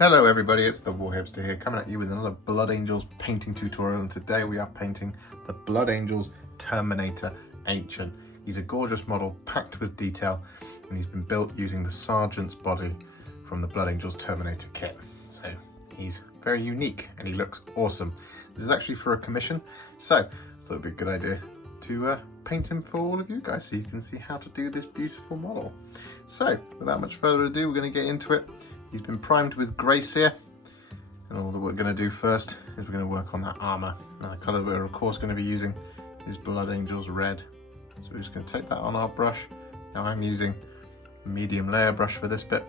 Hello everybody, it's the Warhipster here, coming at you with another Blood Angels painting tutorial, and today we are painting the Blood Angels Terminator Ancient. He's a gorgeous model packed with detail, and he's been built using the Sergeant's body from the Blood Angels Terminator kit. So he's very unique and he looks awesome. This is actually for a commission, so I thought it'd be a good idea to paint him for all of you guys so you can see how to do this beautiful model. So without much further ado, we're going to get into it. He's been primed with Grey Seer, and all that we're going to do first is we're going to work on that armour. Now the colour we're of course going to be using is Blood Angels Red. So we're just going to take that on our brush. Now I'm using a medium layer brush for this bit.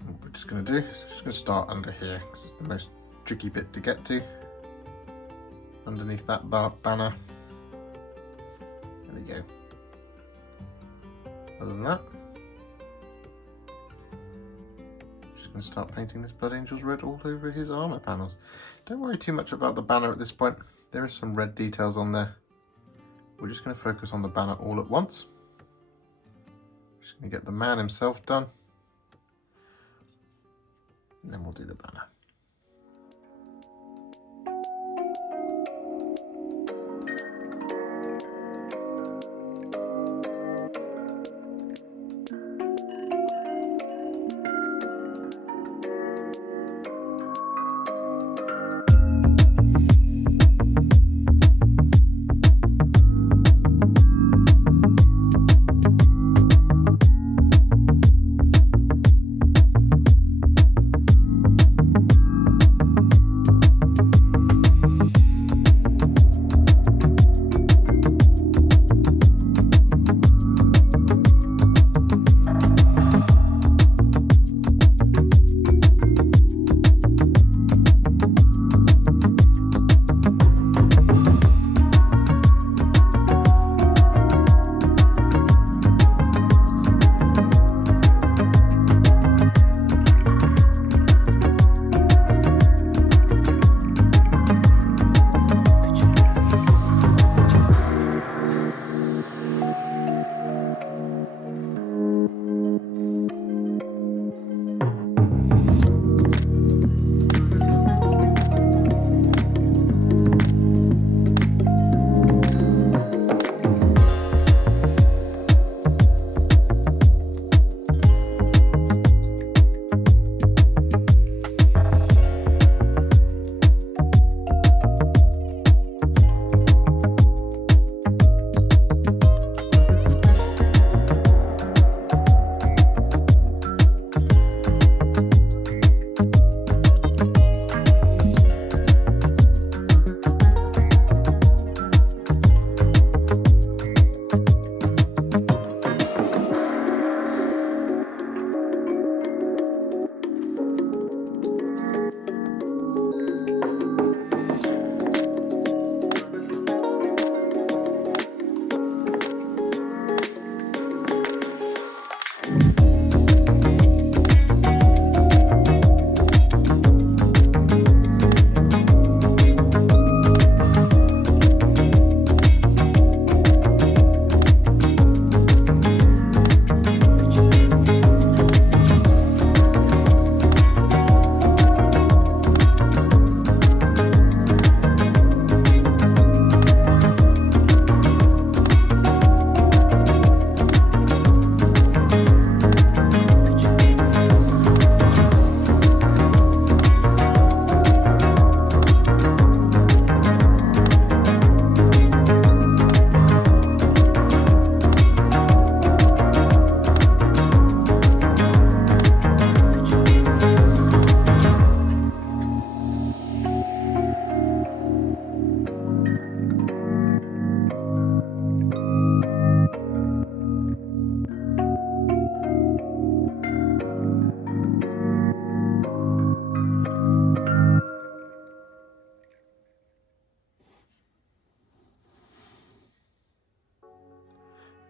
And what we're just going to do is just going to start under here, because it's the most tricky bit to get to. Underneath that banner. There we go. Other than that, going to start painting this Blood Angels red all over his armour panels. Don't worry too much about the banner at this point. There are some red details on there. We're just going to focus on the banner all at once. Just going to get the man himself done, and then we'll do the banner.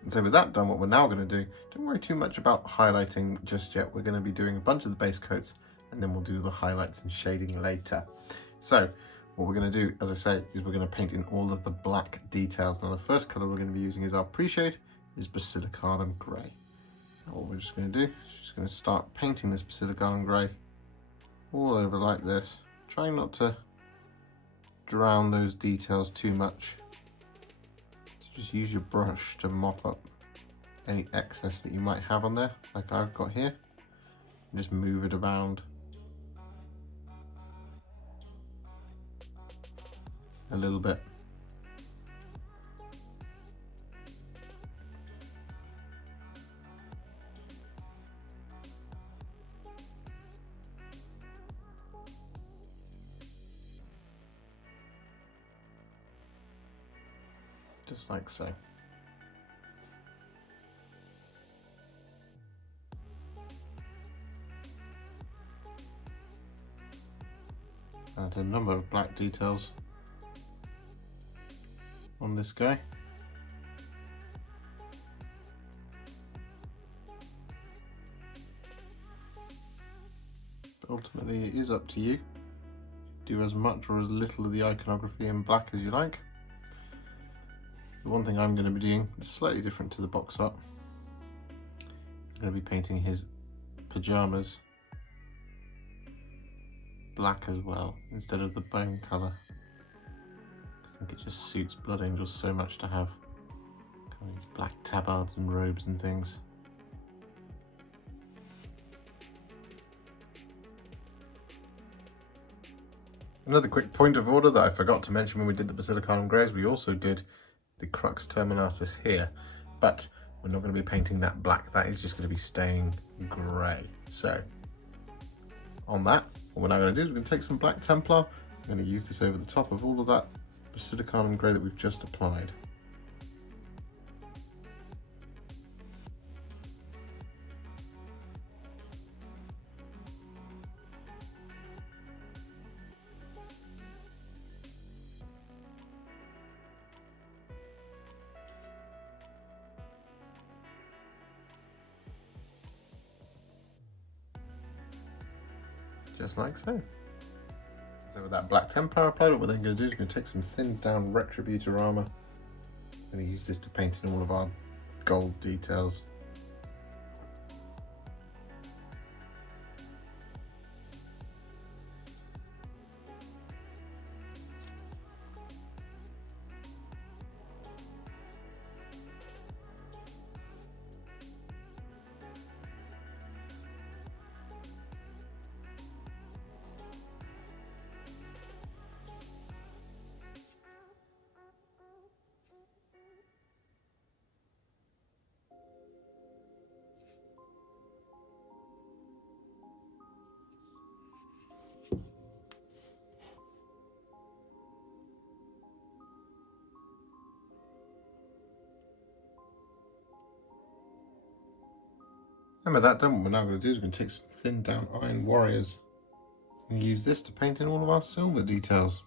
And so with that done, what we're now going to do, don't worry too much about highlighting just yet. We're going to be doing a bunch of the base coats, and then we'll do the highlights and shading later. So what we're going to do, as I say, is we're going to paint in all of the black details. Now the first colour we're going to be using is our pre-shade, is Basilicanum Grey. So what we're just going to do is just going to start painting this Basilicanum Grey all over like this, trying not to drown those details too much. So just use your brush to mop up any excess that you might have on there, like I've got here, and just move it around a little bit. Just like so. And a number of black details on this guy. But ultimately it is up to you. Do as much or as little of the iconography in black as you like. The one thing I'm going to be doing is slightly different to the box art. I'm going to be painting his pajamas black as well, instead of the bone colour. I think it just suits Blood Angels so much to have kind of these black tabards and robes and things. Another quick point of order that I forgot to mention when we did the Basilicanum Greys, we also did the Crux Terminatus here, but we're not going to be painting that black. That is just going to be staying grey. So on that, what we're now going to do is we're going to take some black Templar. I'm going to use this over the top of all of that Basilicanum Grey that we've just applied. Just like so. So with that black Templar applied, what we're then going to do is we're going to take some thinned down Retributor Armour. I'm going to use this to paint in all of our gold details. And with that done, what we're now going to do is we're going to take some thinned down Iron Warriors and use this to paint in all of our silver details.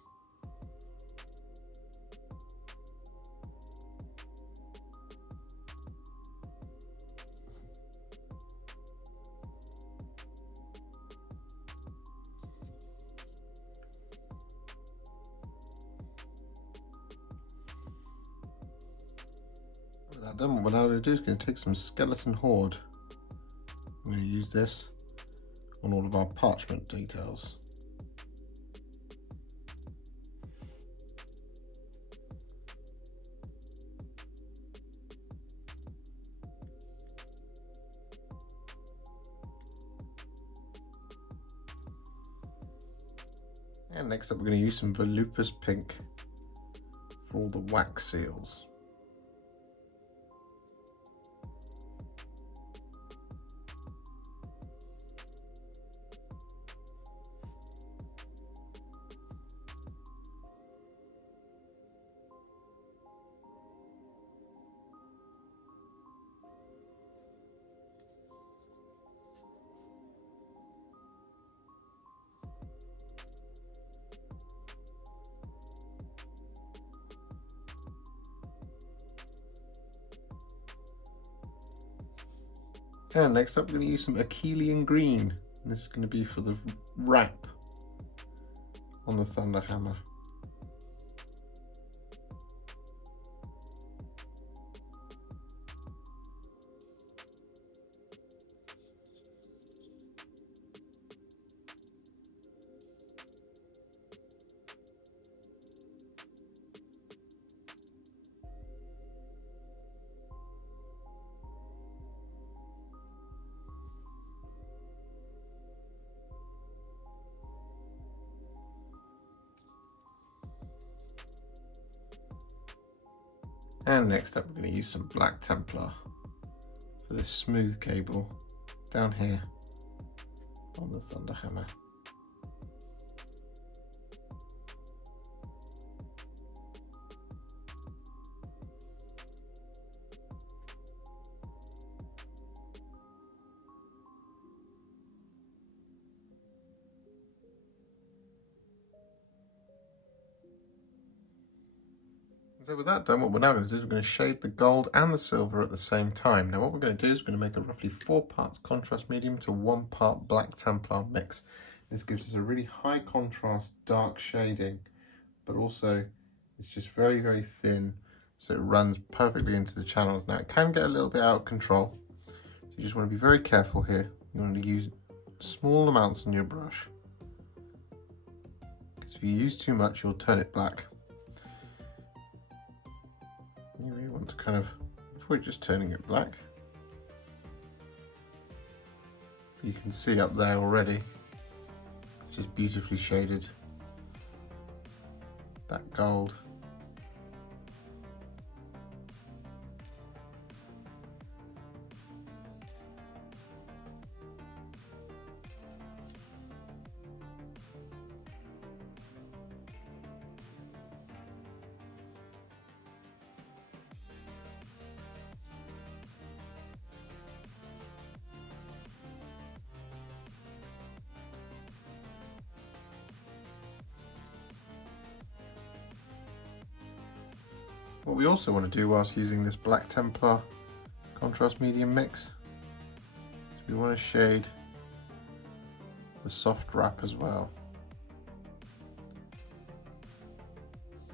With that done, what we're now going to do is going to take some Skeleton Horde. I'm going to use this on all of our parchment details. And next up we're going to use some Volupus Pink for all the wax seals. And next up we're going to use some Akhelian Green. And this is going to be for the wrap on the Thunder Hammer. And next up, we're going to use some Black Templar for this smooth cable down here on the Thunderhammer. So with that done, what we're now going to do is we're going to shade the gold and the silver at the same time. Now what we're going to do is we're going to make a roughly 4 parts contrast medium to 1 part Black Templar mix. This gives us a really high contrast dark shading, but also it's just very, very thin, so it runs perfectly into the channels. Now it can get a little bit out of control, so you just want to be very careful here. You want to use small amounts on your brush, because if you use too much you'll turn it black. You really want to kind of avoid just turning it black. You can see up there already, it's just beautifully shaded, that gold. What we also want to do whilst using this Black Templar contrast medium mix is we want to shade the soft wrap as well,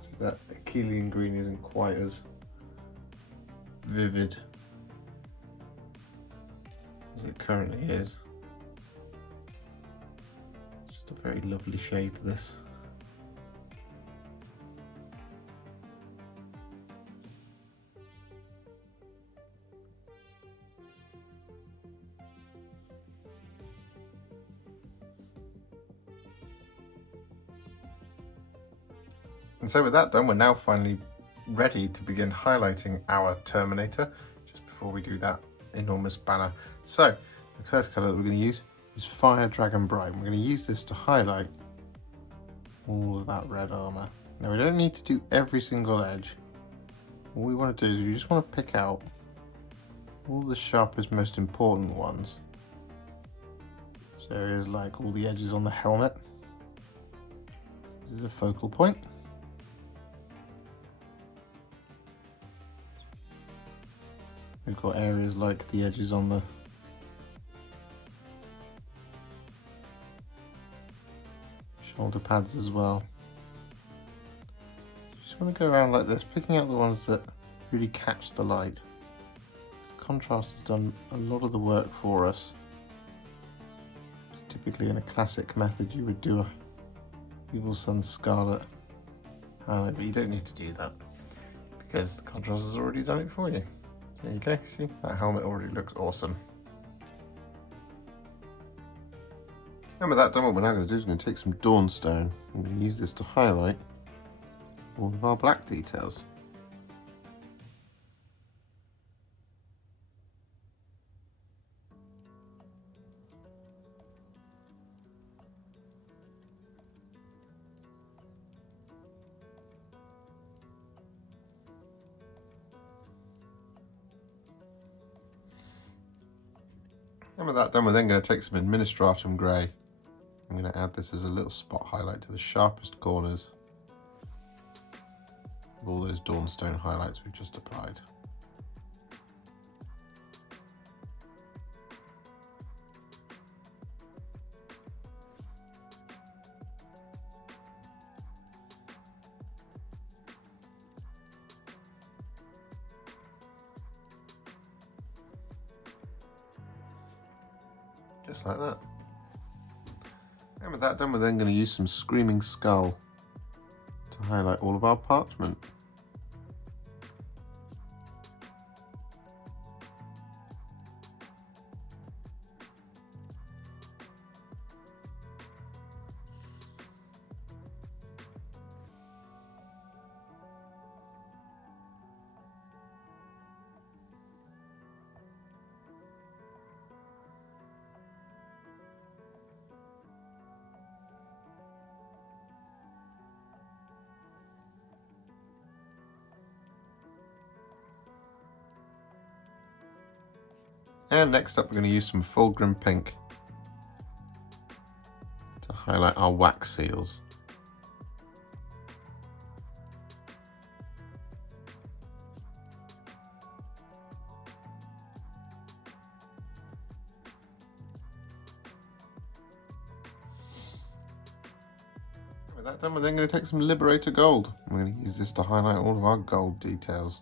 so that Akhelian Green isn't quite as vivid as it currently is. It's just a very lovely shade, this. And so with that done, we're now finally ready to begin highlighting our Terminator. Just before we do that enormous banner. So the first colour that we're going to use is Fire Dragon Bright. We're going to use this to highlight all of that red armour. Now we don't need to do every single edge. All we want to do is we just want to pick out all the sharpest, most important ones. So areas like all the edges on the helmet. This is a focal point. We've got areas like the edges on the shoulder pads as well. Just want to go around like this, picking out the ones that really catch the light. This contrast has done a lot of the work for us. So typically in a classic method you would do a Evil Sunz Scarlet highlight, but you don't need to do that because the contrast has already done it for you. There you go, see, that helmet already looks awesome. And with that done, what we're now going to do is we're going to take some Dawnstone. I'm going to use this to highlight all of our black details. And with that done, we're then going to take some Administratum Grey. I'm going to add this as a little spot highlight to the sharpest corners of all those Dawnstone highlights we've just applied. Just like that. And with that done, we're then going to use some Screaming Skull to highlight all of our parchment. And next up, we're going to use some Fulgrim Pink to highlight our wax seals. With that done, we're then going to take some Liberator Gold. We're going to use this to highlight all of our gold details.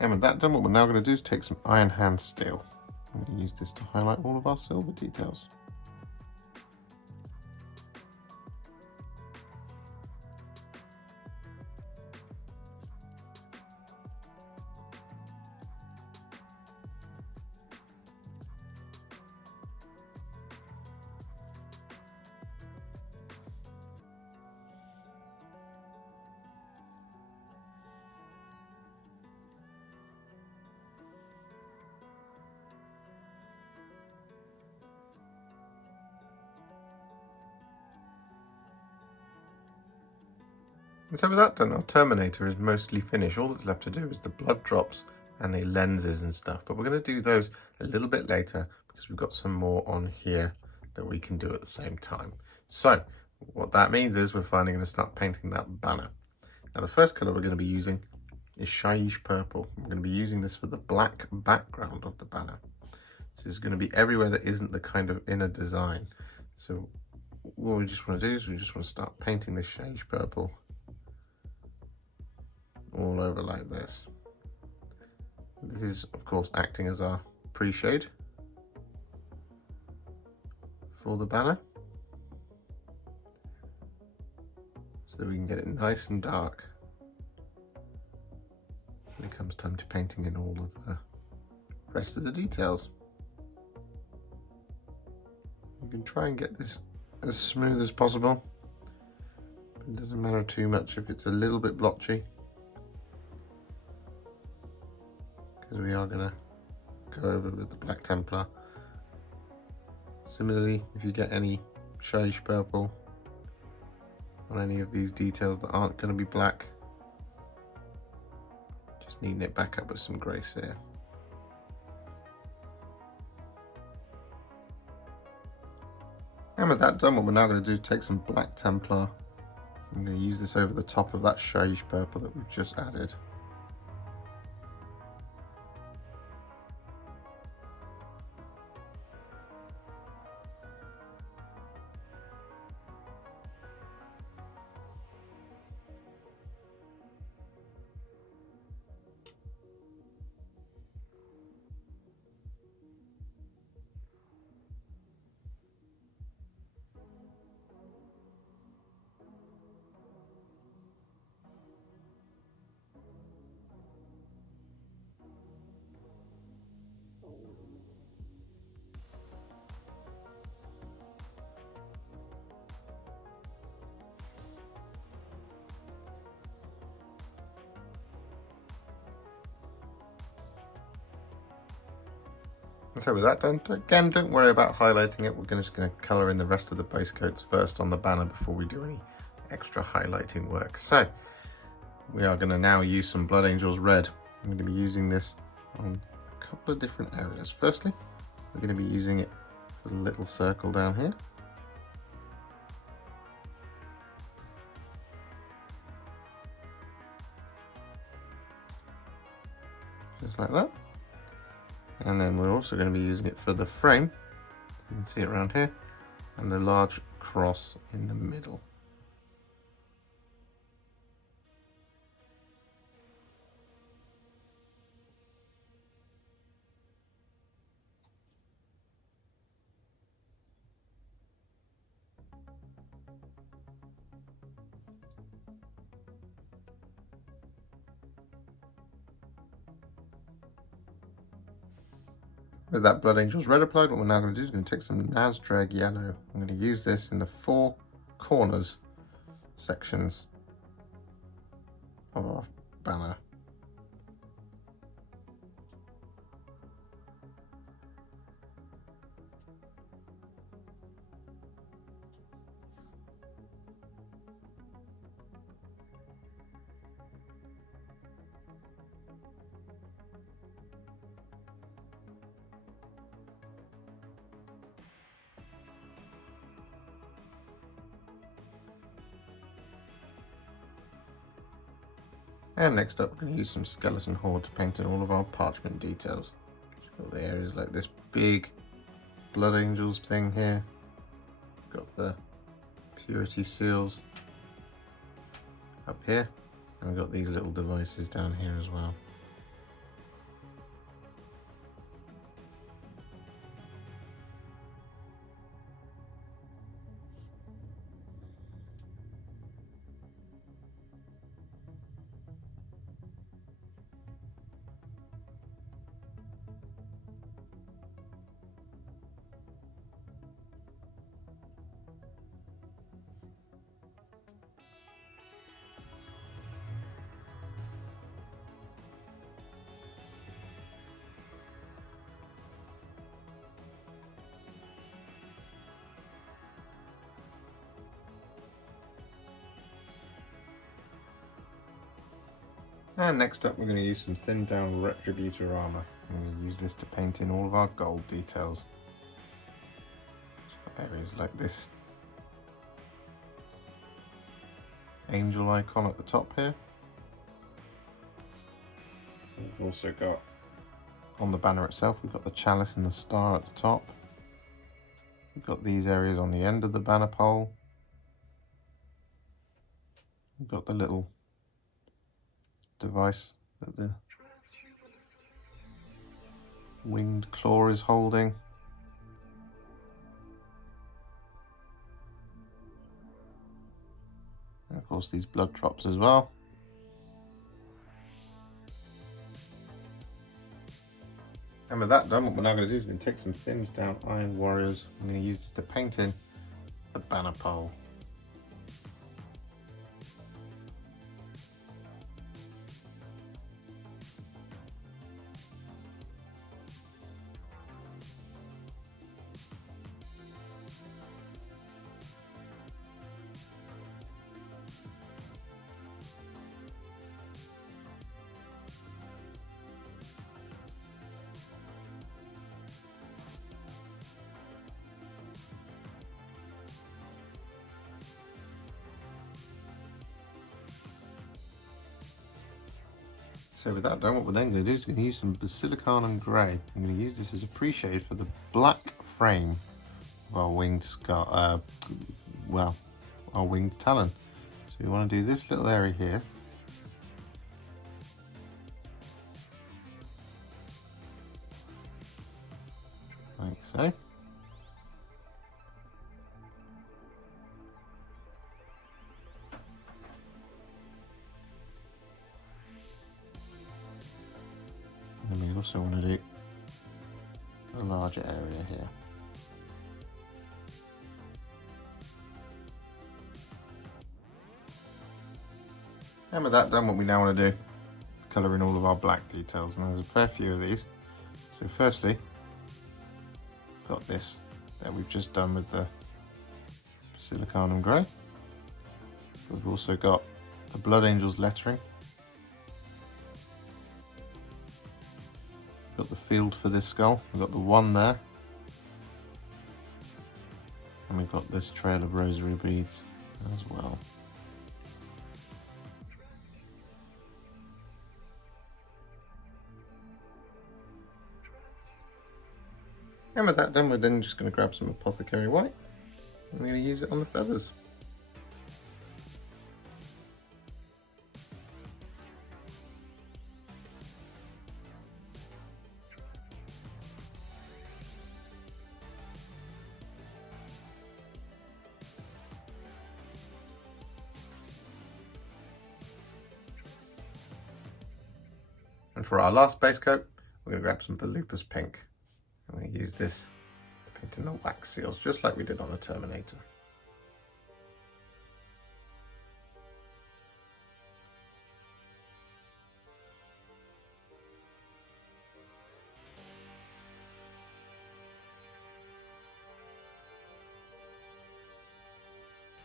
And with that done, what we're now going to do is take some Iron Hand Steel. I'm going to use this to highlight all of our silver details. And so with that done, our Terminator is mostly finished. All that's left to do is the blood drops and the lenses and stuff. But we're going to do those a little bit later because we've got some more on here that we can do at the same time. So what that means is we're finally going to start painting that banner. Now the first colour we're going to be using is Shyish Purple. I'm going to be using this for the black background of the banner. So it's going to be everywhere that isn't the kind of inner design. So what we just want to do is we just want to start painting this Shyish Purple all over like this. This is of course acting as our pre-shade for the banner, so that we can get it nice and dark when it comes time to painting in all of the rest of the details. You can try and get this as smooth as possible, but it doesn't matter too much if it's a little bit blotchy, because we are going to go over with the Black Templar. Similarly, if you get any Shyish Purple on any of these details that aren't going to be black, just neaten it back up with some Grey Seer. And with that done, what we're now going to do is take some Black Templar. I'm going to use this over the top of that Shyish Purple that we've just added. And so with that done, again, don't worry about highlighting it. We're just going to colour in the rest of the base coats first on the banner before we do any extra highlighting work. So we are going to now use some Blood Angels Red. I'm going to be using this on a couple of different areas. Firstly, we're going to be using it for the little circle down here. Just like that. And then we're also going to be using it for the frame. You can see it around here. And the large cross in the middle. With that Blood Angels Red applied, what we're now going to do is going to take some Nazdreg Yellow. I'm going to use this in the 4 corners sections of our banner. And next up, we're going to use some Skeleton Horde to paint in all of our parchment details. Got the areas like this big Blood Angels thing here. Got the Purity Seals up here. And we've got these little devices down here as well. And next up, we're going to use some thinned down Retributor Armour. I'm going to use this to paint in all of our gold details. Areas like this angel icon at the top here. We've also got, on the banner itself, we've got the chalice and the star at the top. We've got these areas on the end of the banner pole. We've got the little device that the winged claw is holding. And of course these blood drops as well. And with that done, what we're now going to do is we're going to take some thinned down Iron Warriors. I'm going to use this to paint in the banner pole. So with that done, what we're then going to do is we're going to use some Basilicanum Grey. I'm going to use this as a pre-shade for the black frame of our winged our winged talon. So we want to do this little area here. Like so. And we also want to do a larger area here. And with that done, what we now want to do is colour in all of our black details, and there's a fair few of these. So firstly, got this that we've just done with the Basilicanum Grey. We've also got the Blood Angels lettering. Got the field for this skull, we've got the one there, and we've got this trail of rosary beads as well. And with that done, we're then just going to grab some Apothecary White, and we're going to use it on the feathers. And for our last base coat, we're going to grab some Volupus Pink. I'm going to use this to paint in the wax seals, just like we did on the Terminator.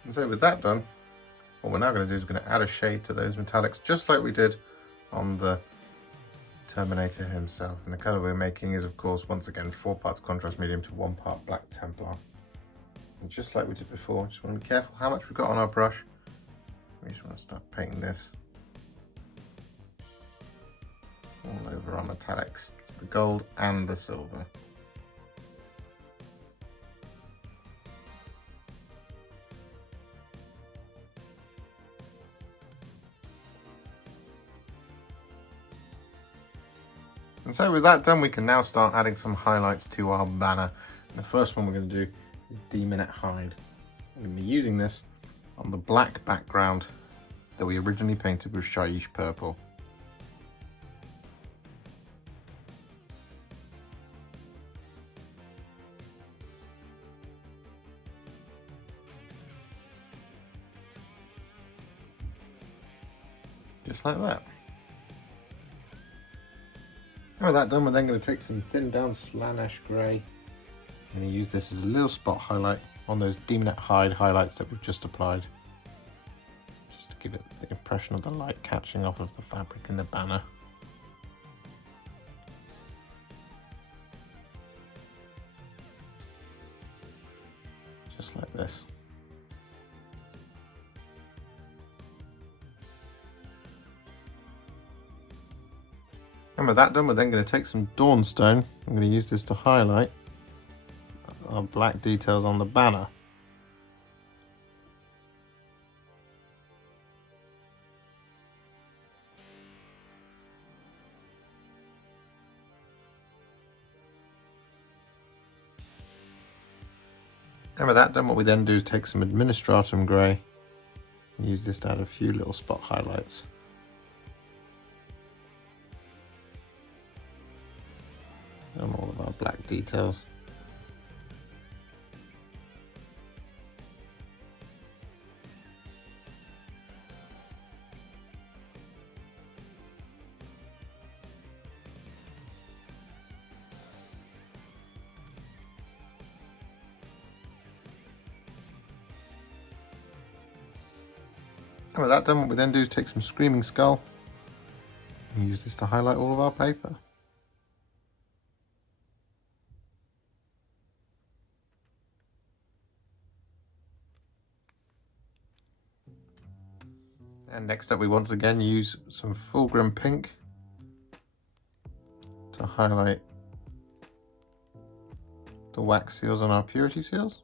And so with that done, what we're now going to do is we're going to add a shade to those metallics, just like we did on the Terminator himself. And the colour we're making is, of course, once again 4 parts contrast medium to 1 part black Templar. And just like we did before, just want to be careful how much we've got on our brush. We just want to start painting this for our metallics, the gold and the silver. And so with that done, we can now start adding some highlights to our banner. And the first one we're going to do is Daemonette Hide. I'm going to be using this on the black background that we originally painted with Shyish Purple. Just like that. And with that done, we're then going to take some thinned down Slaanesh Grey. I'm going to use this as a little spot highlight on those Daemonette Hide highlights that we've just applied. Just to give it the impression of the light catching off of the fabric in the banner. Just like this. And with that done, we're then going to take some Dawnstone. I'm going to use this to highlight our black details on the banner. And with that done, what we then do is take some Administratum Grey and use this to add a few little spot highlights. On all of our black details. And with that done, what we then do is take some Screaming Skull and use this to highlight all of our paper. And next up, we once again use some Fulgrim Pink to highlight the wax seals on our purity seals.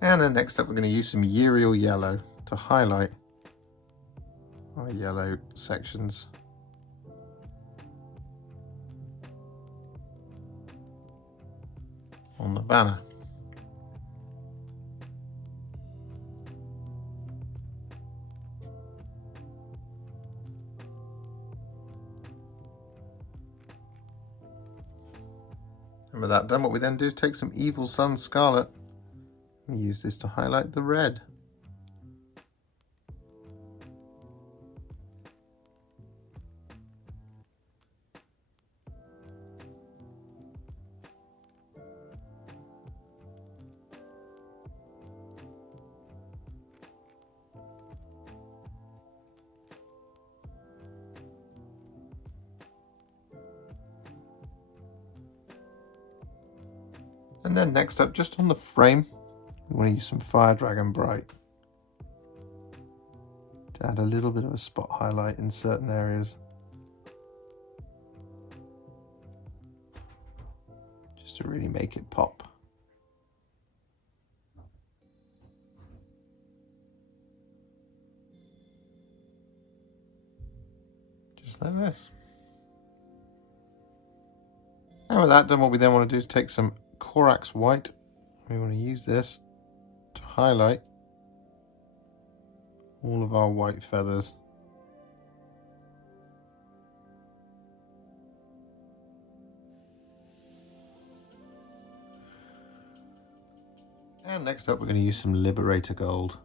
And then next up, we're going to use some Yriel Yellow to highlight our yellow sections. On the banner. And with that done, what we then do is take some Evil Sun Scarlet and use this to highlight the red. And then next up, just on the frame, we want to use some Fire Dragon Bright to add a little bit of a spot highlight in certain areas. Just to really make it pop. Just like this. And with that done, what we then want to do is take some Corax White. We want to use this to highlight all of our white feathers. And next up, we're going to use some Liberator Gold.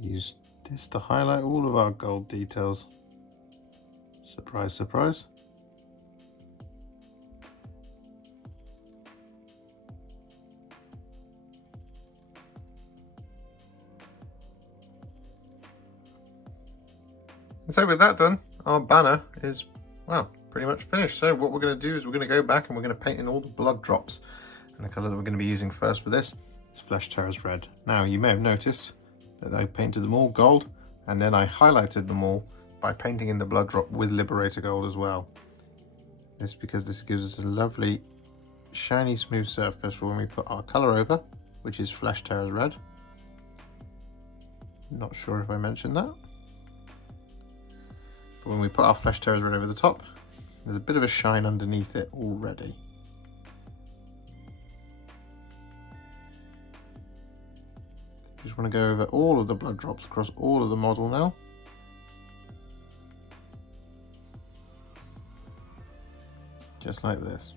Use this to highlight all of our gold details. Surprise, surprise. And so with that done, our banner is, well, pretty much finished. So what we're going to do is we're going to go back and we're going to paint in all the blood drops. And the colour that we're going to be using first for this is It's Flesh Terrors red. Now you may have noticed that I painted them all gold, and then I highlighted them all by painting in the blood drop with Liberator Gold as well. This is because this gives us a lovely shiny smooth surface for when we put our colour over, which is Flesh Terrors red. Not sure if I mentioned that. But when we put our Flesh Terrors red over the top, there's a bit of a shine underneath it already. Just want to go over all of the blood drops across all of the model now. Just like this.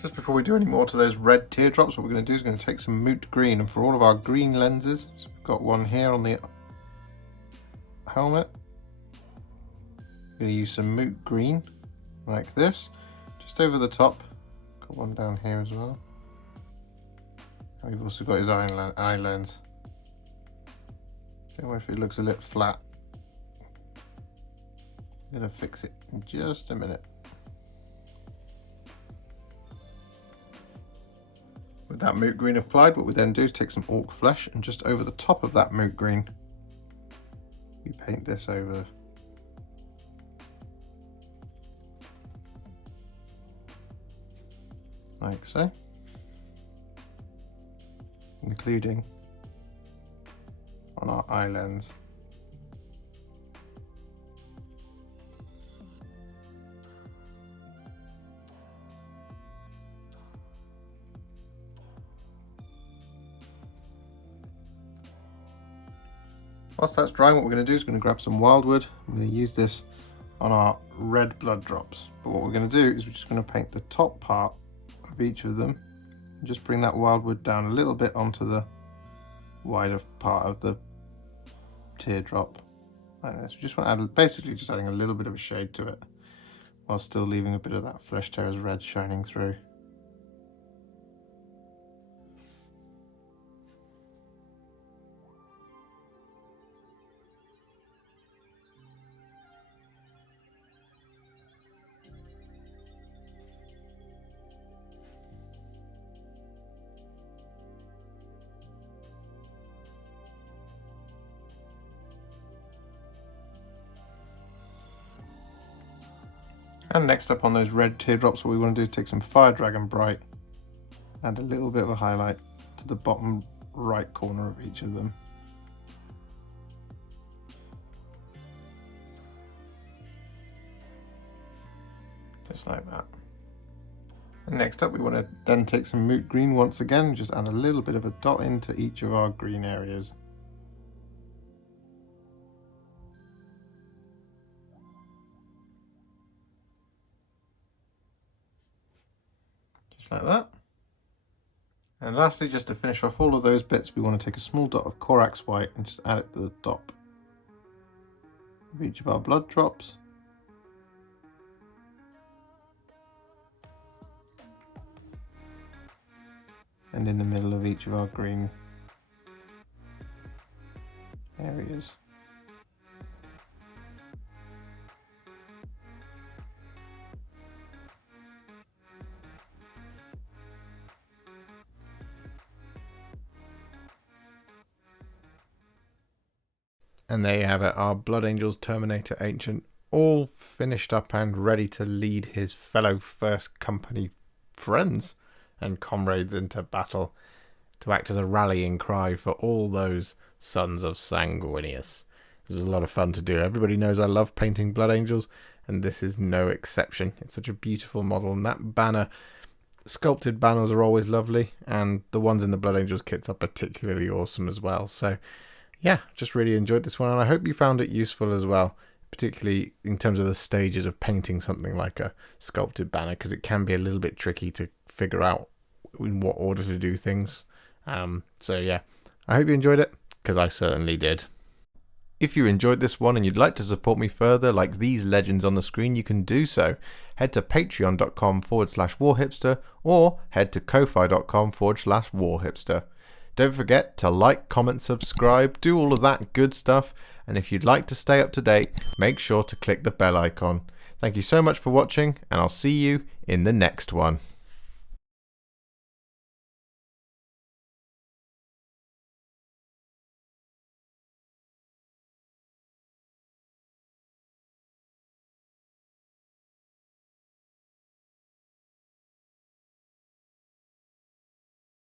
Just before we do any more to those red teardrops, what we're going to do is going to take some Moot Green, and for all of our green lenses, so we've got one here on the helmet, we're going to use some Moot Green like this, just over the top. Got one down here as well. And we've also got his eye lens. Don't know if it looks a little flat. I'm going to fix it in just a minute. With that Moot Green applied, what we then do is take some Ork Flesh, and just over the top of that Moot Green, we paint this over. Like so. Including on our eye lens. Whilst that's drying, what we're going to do is going to grab some Wyldwood. I'm going to use this on our red blood drops. But what we're going to do is we're just going to paint the top part of each of them and just bring that Wyldwood down a little bit onto the wider part of the teardrop like this. We just want to add, basically just adding a little bit of a shade to it while still leaving a bit of that Flesh Terrors red shining through. And next up on those red teardrops, what we want to do is take some Fire Dragon Bright, add a little bit of a highlight to the bottom right corner of each of them. Just like that. And next up we want to then take some Moot Green once again, just add a little bit of a dot into each of our green areas. Like that. And lastly, just to finish off all of those bits, we want to take a small dot of Corax White and just add it to the top of each of our blood drops. And in the middle of each of our green areas. And there you have it, our Blood Angels Terminator Ancient, all finished up and ready to lead his fellow First Company friends and comrades into battle, to act as a rallying cry for all those sons of Sanguinius. It was a lot of fun to do. Everybody knows I love painting Blood Angels, and this is no exception. It's such a beautiful model, and that banner, sculpted banners are always lovely, and the ones in the Blood Angels kits are particularly awesome as well. So yeah, just really enjoyed this one, and I hope you found it useful as well, particularly in terms of the stages of painting something like a sculpted banner, because it can be a little bit tricky to figure out in what order to do things. So yeah, I hope you enjoyed it, because I certainly did. If you enjoyed this one and you'd like to support me further, like these legends on the screen, you can do so. Head to patreon.com/warhipster or head to ko-fi.com/warhipster. Don't forget to like, comment, subscribe, do all of that good stuff. And if you'd like to stay up to date, make sure to click the bell icon. Thank you so much for watching, and I'll see you in the next one.